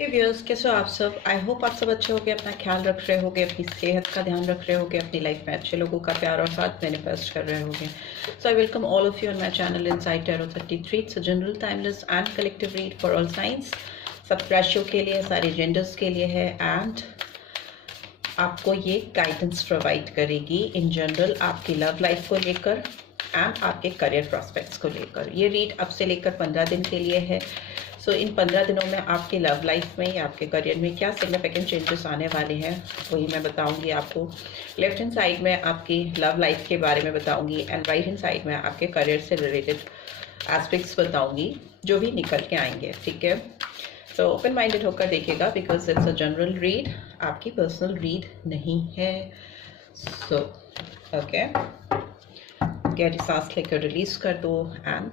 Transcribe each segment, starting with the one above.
हे viewers, कैसे हो आप सब। आई होप आप सब अच्छे होगे, अपना ख्याल रख रहे होगे, अपनी सेहत का ध्यान रख रहे होगे, अपनी लाइफ में अच्छे लोगों का प्यार और साथ मैनिफेस्ट कर रहे होगे। So I welcome all of you on my channel inside tarot 33। It's a general timeless and collective read for all signs. सब राशियों के लिए, सारे जेंडर्स के लिए है एंड आपको ये गाइडेंस प्रोवाइड करेगी इन जनरल आपकी लव लाइफ को लेकर एंड आपके करियर प्रॉस्पेक्ट्स को लेकर। ये रीड अब से लेकर 15 दिन के लिए है। सो इन 15 दिनों में आपकी लव लाइफ में या आपके करियर में क्या सिग्निफिकेंट चेंजेस आने वाले हैं वही मैं बताऊंगी आपको। लेफ्ट हैंड साइड में आपकी लव लाइफ के बारे में बताऊंगी एंड राइट हैंड साइड में आपके करियर से रिलेटेड एस्पेक्ट्स बताऊंगी जो भी निकल के आएंगे। ठीक है, सो ओपन माइंडेड होकर देखिएगा because it's a general read, आपकी पर्सनल रीड नहीं है। सो ओके, गहरी सांस लेकर रिलीज कर दो एंड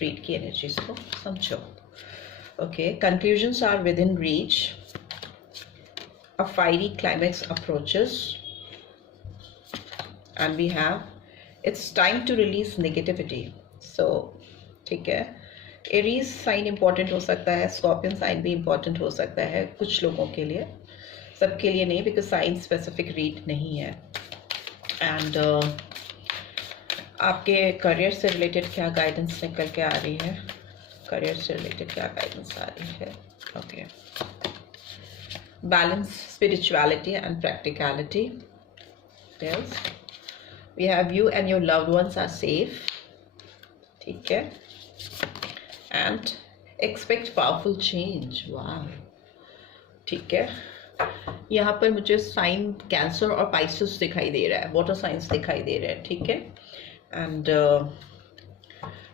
रीड की एनर्जीज को समझो। Okay, conclusions are within reach. A fiery climax approaches. And we have, it's time to release negativity. So, ठीक है, एरीज साइन इम्पॉर्टेंट हो सकता है, स्कॉर्पियन साइन भी इम्पॉर्टेंट हो सकता है कुछ लोगों के लिए, सबके लिए नहीं, बिकॉज साइन स्पेसिफिक रीड नहीं है। एंड आपके करियर से रिलेटेड क्या गाइडेंस निकल के आ रही है, करियर से रिलेटेड क्या गाइडेंस आ रही है। Okay, balance spirituality and practicality. Yes, we have you and your loved ones are safe. ठीक है, एंड एक्सपेक्ट पावरफुल चेंज। वाह, ठीक है, यहाँ पर मुझे साइन कैंसर और पाइसेस दिखाई दे रहा है, वाटर साइंस दिखाई दे रहे हैं। ठीक है,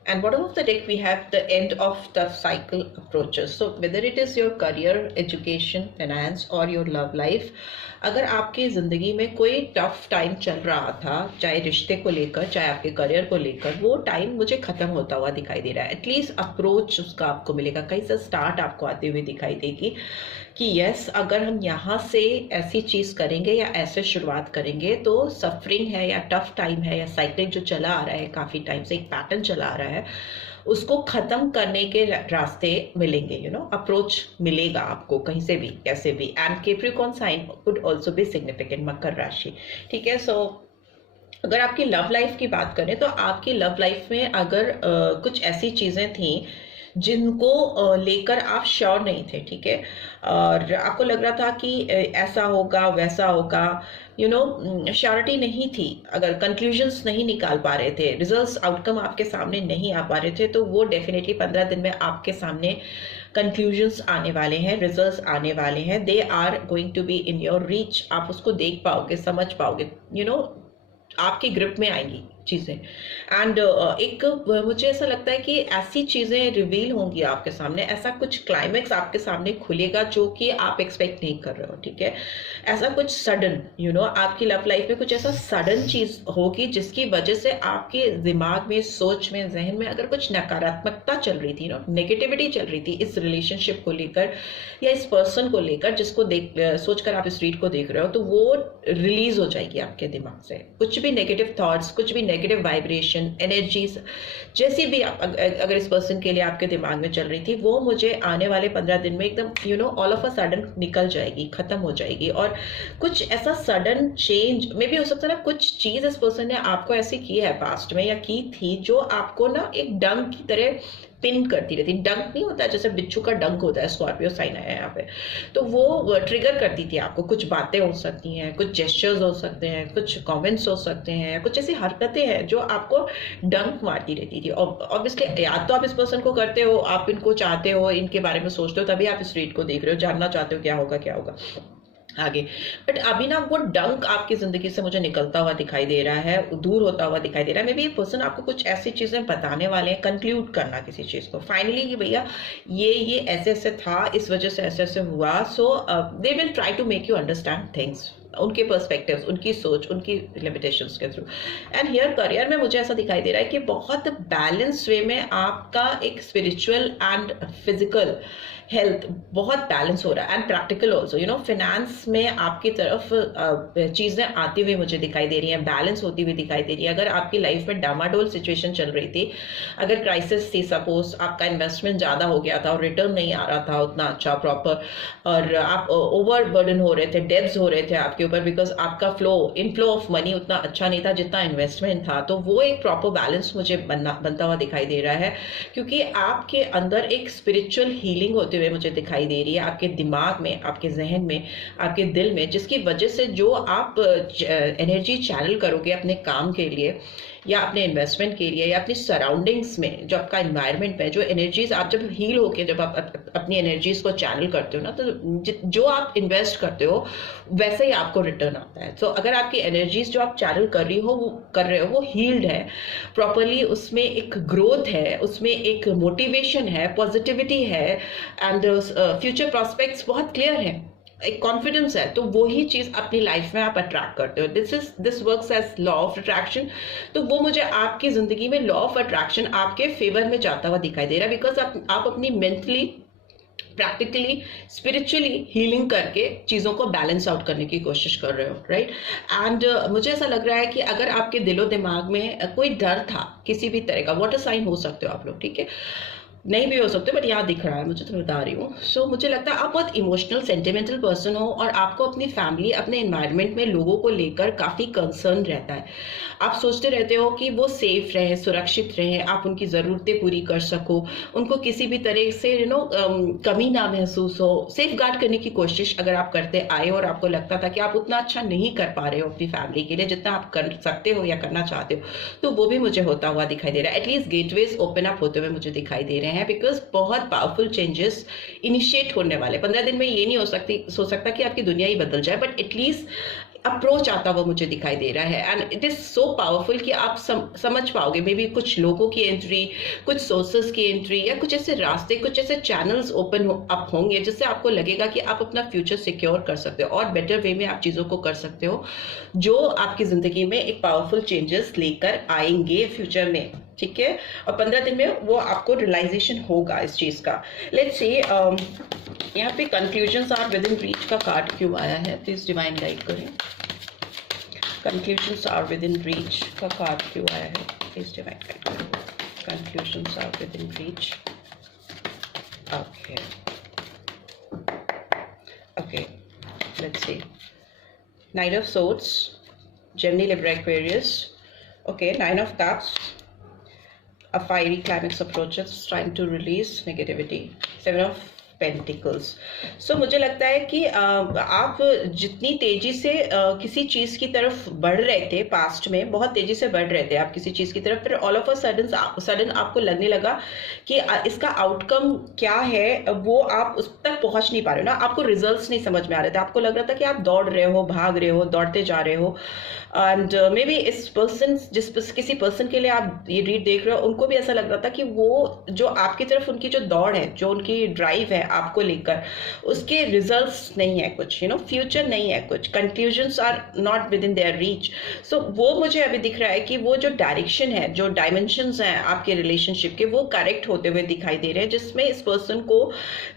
and bottom of the deck we have the end of the cycle approaches. So whether it is your career, education, finance or your love life, अगर आपकी ज़िंदगी में कोई टफ टाइम चल रहा था, चाहे रिश्ते को लेकर चाहे आपके करियर को लेकर, वो टाइम मुझे ख़त्म होता हुआ दिखाई दे रहा है। एटलीस्ट अप्रोच उसका आपको मिलेगा, कहीं से स्टार्ट आपको आते हुए दिखाई देगी कि यस, अगर हम यहाँ से ऐसी चीज़ करेंगे या ऐसे शुरुआत करेंगे तो सफरिंग है या टफ टाइम है या साइकिल जो चला आ रहा है काफ़ी टाइम से, एक पैटर्न चला आ रहा है, उसको ख़त्म करने के रास्ते मिलेंगे। अप्रोच मिलेगा आपको कहीं से भी कैसे भी। And Capricorn sign could also be significant, मकर राशि। ठीक है, सो अगर आपकी लव लाइफ की बात करें तो आपकी लव लाइफ में अगर कुछ ऐसी चीज़ें थी जिनको लेकर आप श्योर नहीं थे, ठीक है, और आपको लग रहा था कि ऐसा होगा वैसा होगा, श्योरिटी नहीं थी, अगर कंक्लूजन्स नहीं निकाल पा रहे थे, रिजल्ट्स आउटकम आपके सामने नहीं आ पा रहे थे, तो वो डेफिनेटली 15 दिन में आपके सामने कंक्लूजन्स आने वाले हैं, रिजल्ट्स आने वाले हैं। They are going to be in your reach, आप उसको देख पाओगे, समझ पाओगे, आपके ग्रिप में आएंगी चीज़ें। एंड एक मुझे ऐसा लगता है कि ऐसी चीज़ें रिवील होंगी आपके सामने, ऐसा कुछ क्लाइमेक्स आपके सामने खुलेगा जो कि आप एक्सपेक्ट नहीं कर रहे हो। ठीक है, ऐसा कुछ सडन आपकी लव लाइफ में कुछ ऐसा सडन चीज़ होगी जिसकी वजह से आपके दिमाग में, सोच में, जहन में अगर कुछ नकारात्मकता चल रही थी, नेगेटिविटी चल रही थी इस रिलेशनशिप को लेकर या इस पर्सन को लेकर जिसको सोचकर आप इस रीड को देख रहे हो, तो वो रिलीज हो जाएगी आपके दिमाग से। कुछ भी नेगेटिव थॉट्स, कुछ भी नेगेटिव वाइब्रेशन, एनर्जीज जैसी भी अगर इस पर्सन के लिए आपके दिमाग में चल रही थी, वो मुझे आने वाले 15 दिन में एकदम ऑल ऑफ अ सडन निकल जाएगी, खत्म हो जाएगी। और कुछ ऐसा सडन चेंज में भी हो सकता है ना, कुछ चीज इस पर्सन ने आपको ऐसी की है पास्ट में या की थी जो आपको ना एक डंक की तरह पिन करती रहती। डंक नहीं होता जैसे बिच्छू का डंक होता है, स्कॉर्पियो साइन है यहाँ पे, तो वो ट्रिगर करती थी आपको। कुछ बातें हो सकती हैं, कुछ जेस्चर्स हो सकते हैं, कुछ कमेंट्स हो सकते हैं, कुछ ऐसी हरकतें हैं जो आपको डंक मारती रहती थी। और ऑब्वियसली या तो आप इस पर्सन को करते हो, आप इनको चाहते हो, इनके बारे में सोचते हो, तभी आप इस रीड को देख रहे हो, जानना चाहते हो क्या होगा क्या होगा आगे। बट अभी ना वो डंक आपकी जिंदगी से मुझे निकलता हुआ दिखाई दे रहा है, दूर होता हुआ दिखाई दे रहा है। मे बी ये पर्सन आपको कुछ ऐसी चीजें बताने वाले हैं, कंक्लूड करना किसी चीज को फाइनली कि भैया ये ऐसे ऐसे था, इस वजह से ऐसे ऐसे हुआ। So they will try to make you understand things उनके पर्सपेक्टिव्स, उनकी सोच, उनकी लिमिटेशंस के थ्रू। एंड हियर करियर में मुझे ऐसा दिखाई दे रहा है कि बहुत बैलेंस वे में आपका एक स्पिरिचुअल एंड फिजिकल हेल्थ बहुत बैलेंस हो रहा है, and practical also, you know, finance में आपकी तरफ चीज़ें आती हुई मुझे दिखाई दे रही हैं, बैलेंस होती हुई दिखाई दे रही है। अगर आपकी लाइफ में डामाडोल सिचुएशन चल रही थी, अगर क्राइसिस थी, सपोज आपका इन्वेस्टमेंट ज़्यादा हो गया था और रिटर्न नहीं आ रहा था उतना अच्छा प्रॉपर, और आप ओवर बर्डन हो रहे थे, डेब्स हो रहे थे आपके ऊपर, बिकॉज आपका इनफ्लो ऑफ मनी उतना अच्छा नहीं था जितना इन्वेस्टमेंट था, तो वो एक प्रॉपर बैलेंस मुझे बनता हुआ दिखाई दे रहा है, क्योंकि आपके अंदर एक स्पिरिचुअल हीलिंग होते हुए मुझे दिखाई दे रही है, आपके दिमाग में, आपके जहन में, आपके दिल में, जिसकी वजह से जो आप एनर्जी चैनल करोगे अपने काम के लिए या अपने इन्वेस्टमेंट के लिए या अपनी सराउंडिंग्स में, जो आपका इन्वायरमेंट में जो एनर्जीज, आप जब हील होके जब आप अपनी एनर्जीज को चैनल करते हो ना, तो जो आप इन्वेस्ट करते हो वैसे ही आपको रिटर्न आता है। तो अगर आपकी एनर्जीज जो आप चैनल कर रहे हो वो हील्ड है प्रॉपरली, उसमें एक ग्रोथ है, उसमें एक मोटिवेशन है, पॉजिटिविटी है, एंड फ्यूचर प्रॉस्पेक्ट्स बहुत क्लियर है, एक कॉन्फिडेंस है, तो वही चीज अपनी लाइफ में आप अट्रैक्ट करते हो। This works as law of attraction. तो वो मुझे आपकी जिंदगी में लॉ ऑफ अट्रैक्शन आपके फेवर में जाता हुआ दिखाई दे रहा है, बिकॉज आप अपनी मेंटली, प्रैक्टिकली, स्पिरिचुअली हीलिंग करके चीज़ों को बैलेंस आउट करने की कोशिश कर रहे हो, राइट। एंड मुझे ऐसा लग रहा है कि अगर आपके दिलो दिमाग में कोई डर था किसी भी तरह का, वाटर साइन हो सकते हो आप लोग, ठीक है, नहीं भी हो सकते, बट यहाँ दिख रहा है मुझे, तो बता रही हूँ। सो मुझे लगता है आप बहुत इमोशनल, सेंटिमेंटल पर्सन हो, और आपको अपनी फैमिली, अपने एनवायरनमेंट में लोगों को लेकर काफ़ी कंसर्न रहता है। आप सोचते रहते हो कि वो सेफ रहे, सुरक्षित रहे, आप उनकी ज़रूरतें पूरी कर सको, उनको किसी भी तरह से कमी ना महसूस हो, सेफ गार्ड करने की कोशिश अगर आप करते आए, और आपको लगता था कि आप उतना अच्छा नहीं कर पा रहे हो अपनी फैमिली के लिए जितना आप कर सकते हो या करना चाहते हो, तो वो भी मुझे होता हुआ दिखाई दे रहा है। एटलीस्ट गेटवेज ओपन अप होते हुए मुझे दिखाई दे रहे हैं, बिकॉज बहुत पावरफुल चेंजेस इनिशिएट होने वाले। 15 दिन में ये नहीं हो सकता कि आपकी दुनिया ही बदल जाए, बट एटलीस्ट अप्रोच आता हुआ मुझे दिखाई दे रहा है, and it is so powerful कि आप समझ पाओगे। मे बी कुछ लोगों की एंट्री, कुछ सोर्सेस की एंट्री, या कुछ ऐसे रास्ते, कुछ ऐसे चैनल्स ओपन अप होंगे जिससे आपको लगेगा कि आप अपना फ्यूचर सिक्योर कर सकते हो और बेटर वे में आप चीज़ों को कर सकते हो, जो आपकी ज़िंदगी में एक पावरफुल चेंजेस लेकर आएंगे फ्यूचर में, ठीक है। और 15 दिन में वो आपको रियलाइजेशन होगा इस चीज़ का। लेट्स सी, यहाँ पे conclusions are within reach का कार्ड क्यों आया है, प्लीज डिवाइन गाइड करें। Conclusions are within reach का कार्ड क्यों आया है, प्लीज डिवाइन गाइड करें। Conclusions are within reach, okay okay, let's see. Nine of swords, Gemini, Libra, Aquarius, okay. Nine of cups, a fiery climax approaches, trying to release negativity. Seven of Pentacles. So मुझे लगता है कि आप जितनी तेजी से किसी चीज़ की तरफ बढ़ रहे थे पास्ट में, बहुत तेजी से बढ़ रहे थे आप किसी चीज़ की तरफ, फिर ऑल ऑफ अ सडन आपको लगने लगा कि इसका आउटकम क्या है, वो आप उस तक पहुंच नहीं पा रहे हो ना, आपको रिजल्ट्स नहीं समझ में आ रहे थे, आपको लग रहा था कि आप दौड़ रहे हो, भाग रहे हो, दौड़ते जा रहे हो। एंड मे बी इस पर्सन, किसी पर्सन के लिए आप ये रीड देख रहे हो, उनको भी ऐसा लग रहा था कि वो जो आपकी तरफ उनकी जो दौड़ है, जो उनकी ड्राइव है आपको लेकर, उसके रिजल्ट्स नहीं है कुछ, फ्यूचर नहीं है कुछ, conclusions are not within their reach. So वो मुझे अभी दिख रहा है कि वो जो डायरेक्शन है, जो डायमेंशंस हैं आपके रिलेशनशिप के, वो करेक्ट होते हुए दिखाई दे रहे हैं, जिसमें इस पर्सन को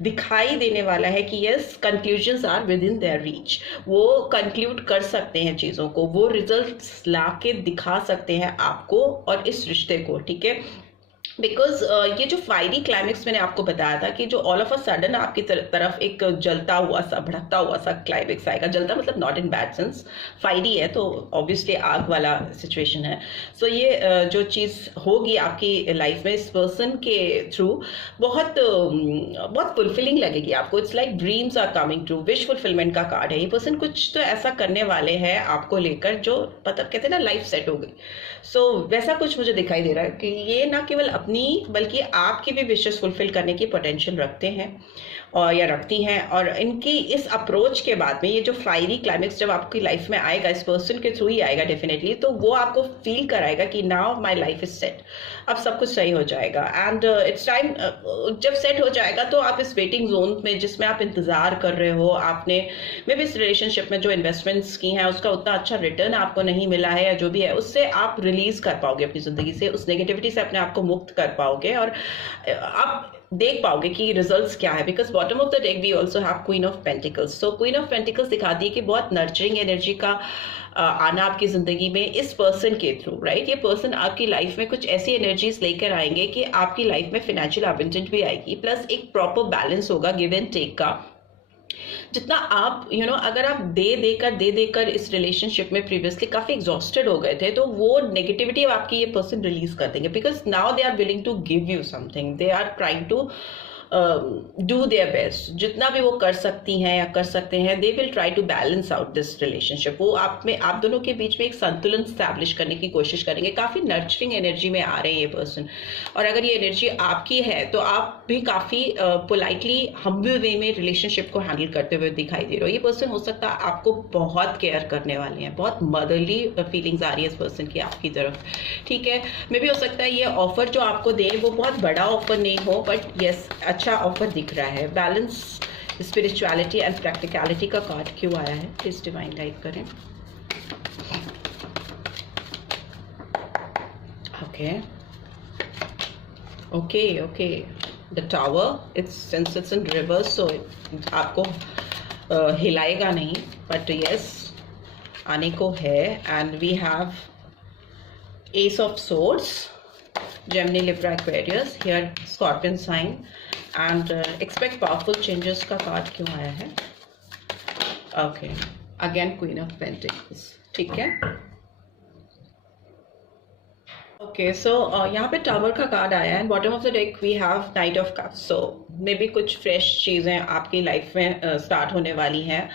दिखाई देने वाला है कि yes, conclusions are within their reach, वो कंक्लूड कर सकते हैं चीज़ों को, वो रिजल्ट्स ला के दिखा सकते हैं आपको और इस रिश्ते को, ठीक है। बिकॉज ये जो फायरी क्लाइमेक्स मैंने आपको बताया था कि जो ऑल ऑफ अ सडन आपकी तरफ एक जलता हुआ सा, भड़कता हुआ सा क्लाइमेक्स आएगा। जलता मतलब not in bad sense, fiery है तो ऑब्वियसली आग वाला सिचुएशन है। सो ये जो चीज़ होगी आपकी लाइफ में इस पर्सन के थ्रू, बहुत बहुत फुलफिलिंग लगेगी आपको। It's like dreams are coming true, wish fulfilment का कार्ड है। ये पर्सन कुछ तो ऐसा करने वाले हैं आपको लेकर जो मतलब कहते हैं ना, लाइफ सेट हो गई। सो वैसा कुछ मुझे दिखाई दे रहा है कि ये ना केवल अपनी बल्कि आपकी भी विशेष फुलफिल करने की पोटेंशियल रखते हैं। और या रखती हैं, और इनकी इस अप्रोच के बाद में ये जो फायरी क्लाइमेक्स जब आपकी लाइफ में आएगा, इस पर्सन के थ्रू ही आएगा डेफिनेटली, तो वो आपको फील कराएगा कि now my life is set, अब सब कुछ सही हो जाएगा। एंड इट्स टाइम, जब सेट हो जाएगा तो आप इस वेटिंग जोन में जिसमें आप इंतजार कर रहे हो, आपने मे भी इस रिलेशनशिप में जो इन्वेस्टमेंट्स की हैं उसका उतना अच्छा रिटर्न आपको नहीं मिला है या जो भी है, उससे आप रिलीज कर पाओगे अपनी जिंदगी से, उस नेगेटिविटी से अपने आप को मुक्त कर पाओगे और आप देख पाओगे कि रिजल्ट्स क्या है। Because bottom of the deck we also have queen of pentacles. So queen of pentacles दिखाती है कि बहुत नर्चरिंग एनर्जी का आना आपकी जिंदगी में इस पर्सन के थ्रू, राइट। ये पर्सन आपकी लाइफ में कुछ ऐसी एनर्जीज लेकर आएंगे कि आपकी लाइफ में फाइनेंशियल अबंडेंस भी आएगी, प्लस एक प्रॉपर बैलेंस होगा गिव एंड टेक का। जितना आप अगर आप दे देकर इस रिलेशनशिप में प्रीवियसली काफी एग्जॉस्टेड हो गए थे, तो वो नेगेटिविटी आपकी ये पर्सन रिलीज कर देंगे, because now they are willing to give you something, they are trying to do their best. जितना भी वो कर सकती हैं या कर सकते हैं, they will try to balance out this relationship. वो आप दोनों के बीच में एक संतुलन स्टैब्लिश करने की कोशिश करेंगे। काफी नर्चरिंग एनर्जी में आ रहे हैं ये पर्सन, और अगर ये एनर्जी आपकी है तो आप भी काफी पोलाइटली हम्बल वे में रिलेशनशिप को हैंडल करते हुए दिखाई दे रहे हो। ये पर्सन हो सकता है आपको बहुत केयर करने वाले हैं, बहुत मदरली फीलिंग्स आ रही है इस पर्सन की आपकी तरफ, ठीक है। मे भी हो सकता है ये ऑफर जो आपको दे वो बहुत बड़ा ऑफर नहीं हो, बट यस अच्छा ऑफर दिख रहा है। बैलेंस, स्पिरिचुअलिटी एंड प्रैक्टिकलिटी का कार्ड क्यों आया है, प्लीज डिवाइन गाइड करें। Okay the tower, it's since it's in reverse so आपको हिलाएगा नहीं, बट यस आने को है। And we have ace of swords, Gemini, Libra, Aquarius, here Scorpion sign, and expect powerful changes का कार्ड क्यों आया है। Okay again Queen of Pentacles, ठीक है। ओके सो यहाँ पे टावर का कार्ड आया है, and bottom of the deck we have knight of cups. So may be कुछ फ्रेश चीज़ें आपकी लाइफ में स्टार्ट होने वाली हैं।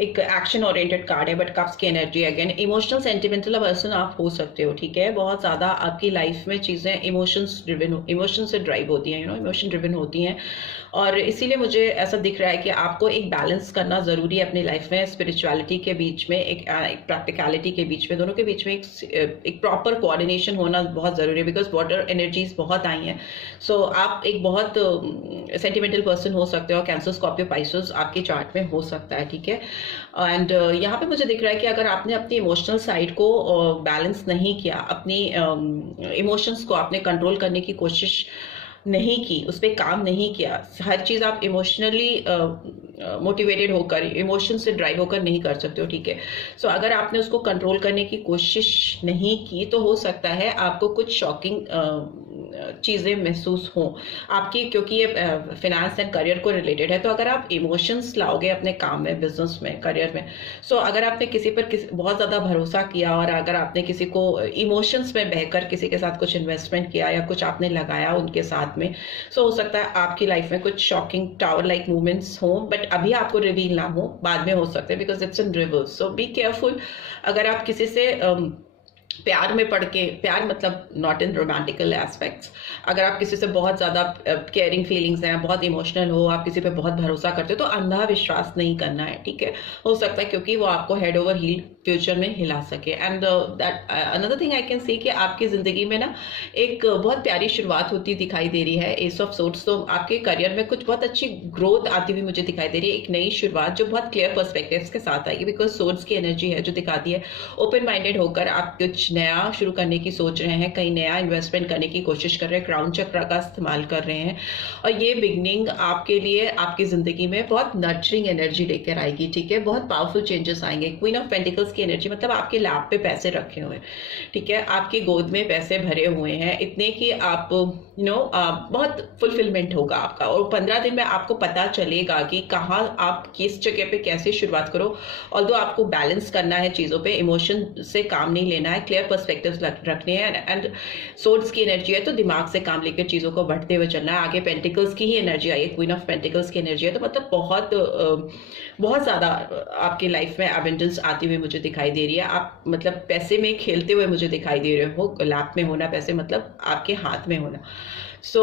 एक एक्शन ओरिएंटेड कार्ड है, बट कप्स की energy again emotional sentimental person आप हो सकते हो, ठीक है। बहुत ज़्यादा आपकी लाइफ में चीज़ें इमोशन से ड्राइव होती हैं, इमोशन ड्रिवन होती हैं, और इसीलिए मुझे ऐसा दिख रहा है कि आपको एक बैलेंस करना ज़रूरी है अपनी लाइफ में। स्पिरिचुअलिटी के बीच में एक प्रैक्टिकलिटी के बीच में, दोनों के बीच में एक प्रॉपर कोऑर्डिनेशन होना बहुत ज़रूरी है, बिकॉज वाटर एनर्जीज बहुत आई हैं। सो आप एक बहुत सेंटिमेंटल पर्सन हो सकते हो, कैंसर, स्कॉर्पियो, पाइसेस आपके चार्ट में हो सकता है, ठीक है। एंड यहाँ पे मुझे दिख रहा है कि अगर आपने अपनी इमोशनल साइड को बैलेंस नहीं किया, अपनी इमोशंस को आपने कंट्रोल करने की कोशिश नहीं की, उस पर काम नहीं किया, हर चीज़ आप इमोशनली मोटिवेटेड होकर, इमोशन से ड्राइव होकर नहीं कर सकते हो, ठीक है। सो अगर आपने उसको कंट्रोल करने की कोशिश नहीं की तो हो सकता है आपको कुछ शॉकिंग चीज़ें महसूस हों आपकी, क्योंकि ये फिनेंस एंड करियर को रिलेटेड है। तो अगर आप इमोशंस लाओगे अपने काम में, बिजनेस में, करियर में, सो अगर आपने किसी पर बहुत ज़्यादा भरोसा किया और अगर आपने किसी को इमोशंस में बहकर किसी के साथ कुछ इन्वेस्टमेंट किया या कुछ आपने लगाया उनके साथ में, सो हो सकता है आपकी लाइफ में कुछ शॉकिंग टावर लाइक मूवमेंट्स हों, बट अभी आपको रिवील ना हो, बाद में हो सकते हैं, because it's in reverse. So be careful. अगर आप किसी से प्यार में पड़ के, प्यार मतलब नॉट इन रोमांटिकल एस्पेक्ट्स, अगर आप किसी से बहुत ज़्यादा केयरिंग फीलिंग्स हैं, बहुत इमोशनल हो, आप किसी पे बहुत भरोसा करते हो, तो अंधा विश्वास नहीं करना है, ठीक है। हो सकता है क्योंकि वो आपको हेड ओवर हील फ्यूचर में हिला सके। And that another thing I can see कि आपकी ज़िंदगी में ना एक बहुत प्यारी शुरुआत होती दिखाई दे रही है, एस ऑफ सोर्ड्स। तो आपके करियर में कुछ बहुत अच्छी ग्रोथ आती हुई मुझे दिखाई दे रही है, एक नई शुरुआत जो बहुत क्लियर पर्सपेक्टिव्स के साथ आएगी, बिकॉज सोर्ड्स की एनर्जी है जो दिखाती है ओपन माइंडेड होकर आप कुछ नया शुरू करने की सोच रहे हैं, कहीं नया इन्वेस्टमेंट करने की कोशिश कर रहे हैं, क्राउन चक्र का इस्तेमाल कर रहे हैं, और ये बिगनिंग आपके लिए आपकी जिंदगी में बहुत नर्चरिंग एनर्जी लेकर आएगी, ठीक है। बहुत पावरफुल चेंजेस आएंगे। क्वीन ऑफ पेंटिकल्स की एनर्जी मतलब आपके लैप पे पैसे रखे हुए हैं, ठीक है, आपकी गोद में पैसे भरे हुए हैं, इतने कि आप बहुत फुलफिलमेंट होगा आपका, और 15 दिन में आपको पता चलेगा कि कहाँ आप किस जगह पे कैसे शुरुआत करो। ऑल्दो आपको बैलेंस करना है चीज़ों पे, इमोशन से काम नहीं लेना है, क्लियर पर्सपेक्टिव रखने हैं। एंड सोर्ड्स की एनर्जी है तो दिमाग से काम लेकर चीज़ों को बढ़ते हुए चलना है। आगे पेंटिकल्स की ही एनर्जी आई है, क्वीन ऑफ पेंटिकल्स की एनर्जी है, तो मतलब बहुत ज़्यादा आपकी लाइफ में अबंडेंस आती हुई मुझे दिखाई दे रही है। आप मतलब पैसे में खेलते हुए मुझे दिखाई दे रहे हो, लैप में होना, पैसे मतलब आपके हाथ में होना। सो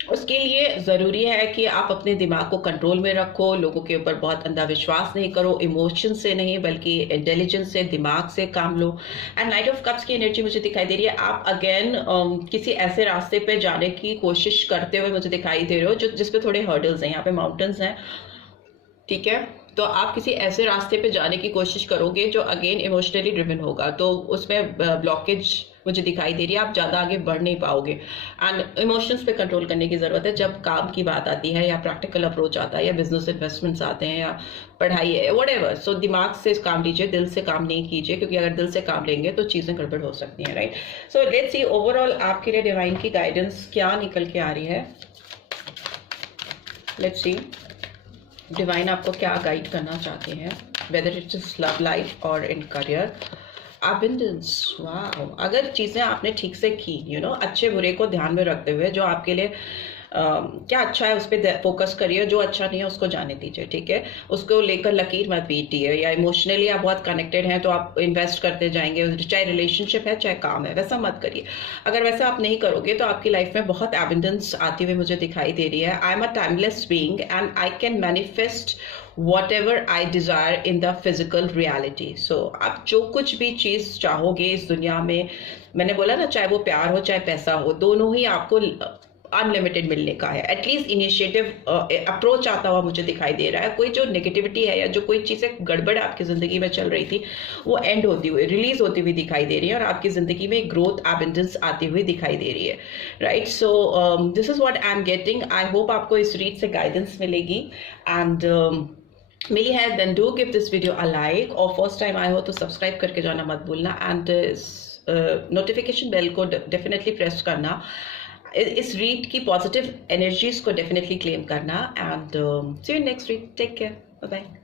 उसके लिए ज़रूरी है कि आप अपने दिमाग को कंट्रोल में रखो, लोगों के ऊपर बहुत अंधा विश्वास नहीं करो, इमोशन से नहीं बल्कि इंटेलिजेंस से, दिमाग से काम लो। एंड नाइट ऑफ कप्स की एनर्जी मुझे दिखाई दे रही है, आप अगेन किसी ऐसे रास्ते पे जाने की कोशिश करते हुए मुझे दिखाई दे रहे हो जो जिसपे थोड़े हर्डल्स हैं, यहाँ पे माउंटेन्स हैं, ठीक है। तो आप किसी ऐसे रास्ते पे जाने की कोशिश करोगे जो अगेन इमोशनली ड्रिवन होगा, तो उसमें ब्लॉकेज मुझे दिखाई दे रही है, आप ज़्यादा आगे बढ़ नहीं पाओगे। एंड इमोशंस पे कंट्रोल करने की ज़रूरत है जब काम की बात आती है, या प्रैक्टिकल अप्रोच आता है, या बिजनेस इन्वेस्टमेंट्स आते हैं, या पढ़ाई है, व्हाटएवर। सो दिमाग से काम लीजिए, दिल से काम नहीं कीजिए, क्योंकि अगर दिल से काम लेंगे तो चीज़ें गड़बड़ हो सकती हैं, right. So let's see overall आपके लिए डिवाइन की गाइडेंस क्या निकल के आ रही है। लेट्स सी डिवाइन आपको क्या गाइड करना चाहते हैं, whether it is love life और इन करियर। अबंडेंस, वाओ, अगर चीज़ें आपने ठीक से की, अच्छे बुरे को ध्यान में रखते हुए, जो आपके लिए क्या अच्छा है उस पर फोकस करिए, जो अच्छा नहीं है उसको जाने दीजिए, ठीक है। उसको लेकर लकीर मत पीटिए, या इमोशनली आप बहुत कनेक्टेड हैं तो आप इन्वेस्ट करते जाएंगे, चाहे रिलेशनशिप है चाहे काम है, वैसा मत करिए। अगर वैसा आप नहीं करोगे तो आपकी लाइफ में बहुत एबंडेंस आती हुई मुझे दिखाई दे रही है। I am a timeless being and I can manifest whatever I desire in the physical reality. So आप जो कुछ भी चीज़ चाहोगे इस दुनिया में, मैंने बोला ना, चाहे वो प्यार हो चाहे पैसा हो, दोनों ही आपको अनलिमिटेड मिलने का है। एटलीस्ट इनिशिएटिव अप्रोच आता हुआ मुझे दिखाई दे रहा है। कोई जो नेगेटिविटी है या जो कोई चीज़ें गड़बड़ आपकी ज़िंदगी में चल रही थी, वो एंड होती हुई, रिलीज होती हुई दिखाई दे रही है, और आपकी ज़िंदगी में ग्रोथ, एबंडेंस आती हुई दिखाई दे रही है, right. So this is what I am getting. I hope आपको इस रीड से गाइडेंस मिलेगी, एंड मिली है, then do give this video a like, और फर्स्ट टाइम आए हो तो सब्सक्राइब करके जाना मत भूलना, एंड नोटिफिकेशन बेल को डेफिनेटली प्रेस करना। इस रीड की पॉजिटिव एनर्जीज को डेफिनेटली क्लेम करना, and see you next read. Take care, bye bye.